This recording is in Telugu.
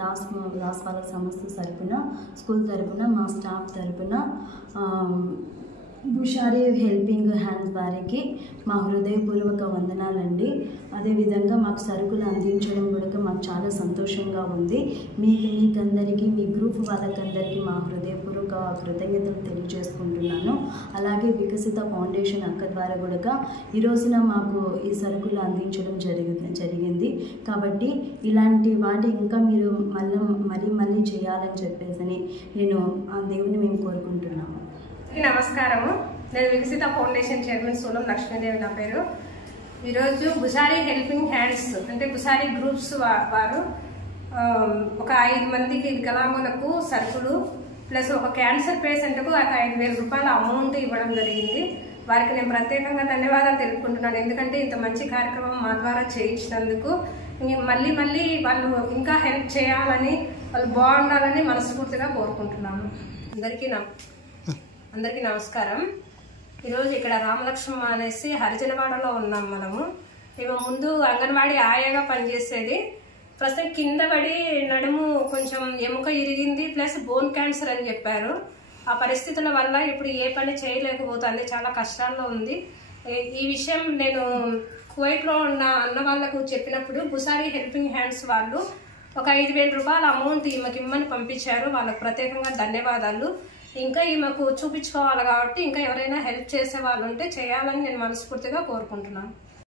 రాస్ వాళ్ళ సంస్థ తరపున, స్కూల్ తరపున, మా స్టాఫ్ తరపున బుషారీ హెల్పింగ్ హ్యాండ్స్ వారికి మా హృదయపూర్వక వందనాలండి. అదేవిధంగా మాకు సరుకులు అందించడం కూడా మాకు చాలా సంతోషంగా ఉంది. మీకందరికీ, మీ గ్రూప్ వాళ్ళకందరికీ మా హృదయపూర్వక కృతజ్ఞతలు తెలియజేసుకుంటున్నాను. అలాగే వికసిత ఫౌండేషన్ అక్క ద్వారా కూడా ఈ రోజున మాకు ఈ సరుకులు అందించడం జరిగింది. కాబట్టి ఇలాంటి వాటి ఇంకా మీరు మళ్ళీ చేయాలని చెప్పేసి నేను ఆ దేవుని మేము కోరుకుంటున్నాము. నమస్కారము. నేను వికసిత ఫౌండేషన్ చైర్మన్ సోలం లక్ష్మీదేవి నా పేరు. ఈరోజు బుషారీ హెల్పింగ్ హ్యాండ్స్ అంటే బుషారీ గ్రూప్స్ వారు ఒక 5 మందికి వికలాంగులకు సరుకులు ప్లస్ ఒక క్యాన్సర్ పేషెంట్కు 5,000 రూపాయల అమౌంట్ ఇవ్వడం జరిగింది. వారికి నేను ప్రత్యేకంగా ధన్యవాదాలు తెలుపుకుంటున్నాను. ఎందుకంటే ఇంత మంచి కార్యక్రమం మా ద్వారా చేయించినందుకు. మళ్ళీ వాళ్ళు ఇంకా హెల్ప్ చేయాలని, వాళ్ళు బాగుండాలని మనస్ఫూర్తిగా కోరుకుంటున్నాను. అందరికీ నమస్కారం. ఈరోజు ఇక్కడ రామలక్ష్మ అనేసి హరిజనవాడలో ఉన్నాం మనము. మేము ముందు అంగన్వాడీ ఆయాగా పనిచేసేది. ప్రస్తుతం కింద పడి నడుము కొంచెం ఎముక ఇరిగింది ప్లస్ బోన్ క్యాన్సర్ అని చెప్పారు. ఆ పరిస్థితుల వల్ల ఇప్పుడు ఏ పని చేయలేకపోతుంది, చాలా కష్టాల్లో ఉంది. ఈ విషయం నేను కువైట్లో ఉన్న అన్న వాళ్ళకు చెప్పినప్పుడు బుషారీ హెల్పింగ్ హ్యాండ్స్ వాళ్ళు ఒక 5,000 రూపాయల అమౌంట్ ఈమెకి ఇమ్మని పంపించారు. వాళ్ళకు ప్రత్యేకంగా ధన్యవాదాలు. ఇంకా ఈమెకు చూపించుకోవాలి కాబట్టి ఇంకా ఎవరైనా హెల్ప్ చేసే వాళ్ళు ఉంటే చేయాలని నేను మనస్ఫూర్తిగా కోరుకుంటున్నాను.